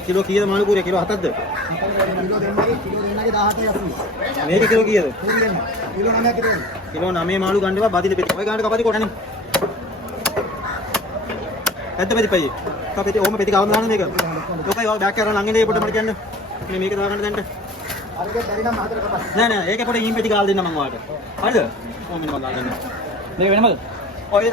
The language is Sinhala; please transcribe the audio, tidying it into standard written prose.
මේ කිලෝ කීයද මාළු කූරේ? කිලෝ 7ක්ද? කිලෝ දෙන්නගේ 17යි 80. මේක කිලෝ කීයද? කිලෝ 9ක් විතර. කිලෝ 9 මාළු ගන්න එපා බදිල පෙති. ඔය ගානට කපටි කොටනේ. ඇත්ත පෙති පයි. කපටි ඕම පෙති කවන්න දාන්න මේක. ලොකයි ඔය බෑක් කරලා ළඟ ඉඳේ පොඩ මට කියන්න. මේ මේක දාගන්න දැන්ට. අරක බැරි නම් හතර කපන්න. නෑ නෑ ඒකේ පොඩ ඊම් පෙති ගාලා දෙන්න මම ඔයාලට. හරිද? ඕම මෙන්න මම දාගන්න. මේක වෙනමද? ඔය